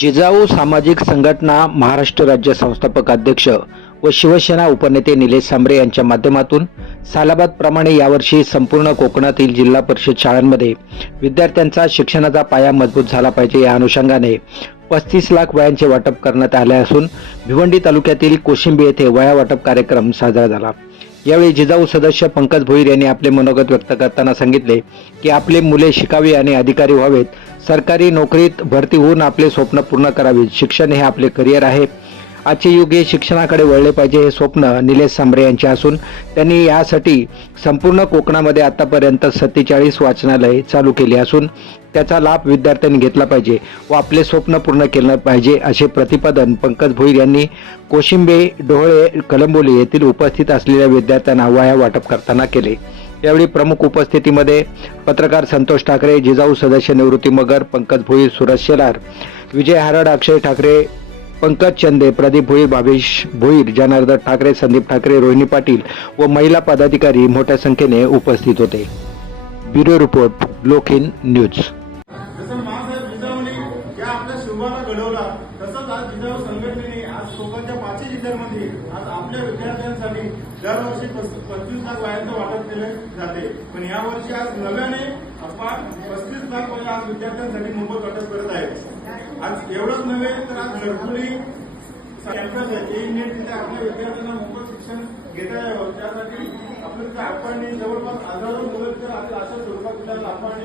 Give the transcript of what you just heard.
जिजाऊ सामाजिक संघटना महाराष्ट्र राज्य संस्थापक अध्यक्ष व शिवसेना उपनेते निलेश सांबरे यांच्या माध्यमातून सालाबाद प्रमाणे यावर्षी संपूर्ण कोकणातील जिल्हा परिषद शाळांमध्ये विद्यार्थ्यांचा शिक्षणाचा पाया मजबूत झाला पाहिजे या अनुषंगाने पस्तीस लाख वयांचे वाटप करण्यात आले असून भिवंडी तालुक्यातील कोशिंबी येथे वया वाटप कार्यक्रम साजरा झाला. यावेळी जिजाऊ सदस्य पंकज भोईर यांनी आपले मनोगत व्यक्त करताना सांगितले की आपले मुले शिकावी आणि अधिकारी व्हावेत सरकारी नोकरीत भरती होऊन आपले स्वप्न पूर्ण करावीत शिक्षण हे आपले करिअर आहे. आजचे युग हे शिक्षणाकडे वळले पाहिजे हे स्वप्न निलेश सांबरे यांचे असून त्यांनी यासाठी संपूर्ण कोकणामध्ये आतापर्यंत सत्तेचाळीस वाचनालय चालू केली असून त्याचा लाभ विद्यार्थ्यांनी घेतला पाहिजे व आपले स्वप्न पूर्ण केलं पाहिजे असे प्रतिपादन पंकज भोईर यांनी कोशिंबे डोहळे कलंबोली येथील उपस्थित असलेल्या विद्यार्थ्यांना वाया वाटप करताना केले. यावेळी प्रमुख उपस्थितीमध्ये पत्रकार संतोष ठाकरे जिजाऊ सदस्य निवृत्ती मगर पंकज भोईर सुरज शेलार विजय हारड अक्षय ठाकरे पंकज चंदे प्रदीप भोईर भावेश भोईर जनार्दन ठाकरे संदीप ठाकरे रोहिणी पाटील व महिला पदाधिकारी मोठ्या संख्येने उपस्थित होते. Bureau report Lok in news. आपल्या घडवला. तसंच आज जिजाऊ संघटनेने आज कोकणच्या पाचही जिल्ह्यांमध्ये आज आपल्या विद्यार्थ्यांसाठी दरवर्षी पंचवीस लाख वयांचं वाटप केले जाते. पण यावर्षी आज नव्याने आपण पस्तीस लाख वया आज विद्यार्थ्यांसाठी मोफत वाटप करत आहेत. आज एवढंच नव्हे तर आज घरकुली कॅम्पस आहे. ए नेट तिथे आपल्या विद्यार्थ्यांना मोफत शिक्षण घेता यावं. त्यासाठी आपलं आपण जवळपास हजारो मुलं तर आता अशा स्वरूपात आपण